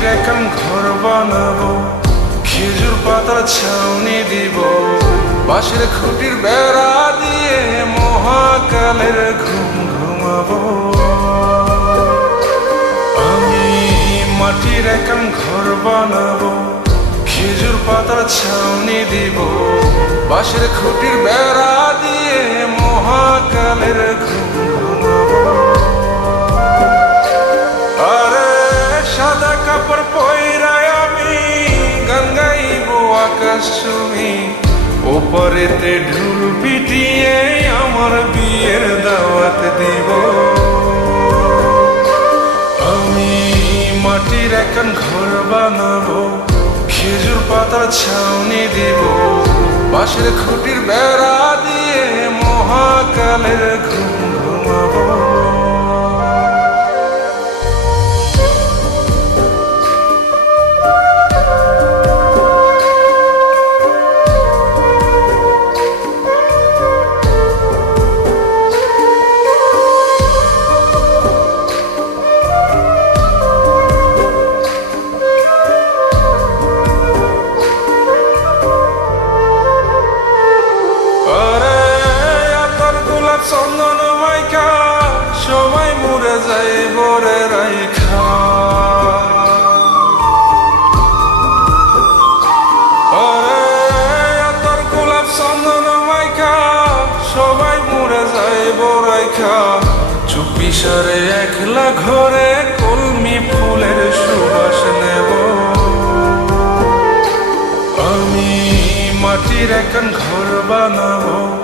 রকম ঘর বানাবো? খেজুর পাতা ছাউনি দিব। বাসের খুঁটির বেড়া দিয়ে মহাকালের ঘুম ঘুমাবো। আমি মাটির ঘর বানাবো। খেজুর পাতা ছাউনি দিব। বাসের খুঁটির বেড়া দিয়ে মহাকালের ঘুম কাপড় পয়রায় আমি গঙ্গাইব আকাশ ছুমি ওপরেতে ঢুল পিটিয়ে আমার বিয়ের দাওয়াত দিব। আমি মাটির এখন ঘর বানাবো, খেজুর পাতার ছাউনি দিব। বাঁশের খুঁটির বেড়া চন্দন মাইকা, সবাই মরে যায় বরে রাইখা। সবাই মরে যায় বরাইখা। চুপি একলা ঘরে কলমি ফুলের সুবাস নেব। আমি মাটির এখন ঘর বানাবো।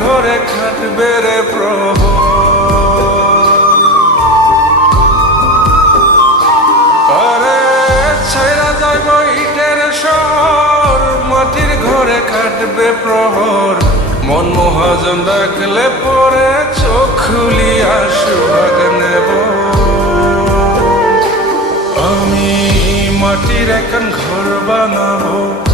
ঘরে খাটবে রে প্রভু। আরে প্রহর। মন মহাজন ডাকলে পরে চোখ খুলিয়া সুভাগ নেব। আমি মাটির এখন ঘর বানাবো।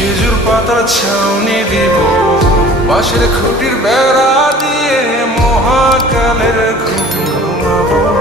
খেজুর পাতা ছাউনি দিব। বাঁশের খুঁটির বেড়া দিয়ে মহাকালের ঘুম ঘুমাবো।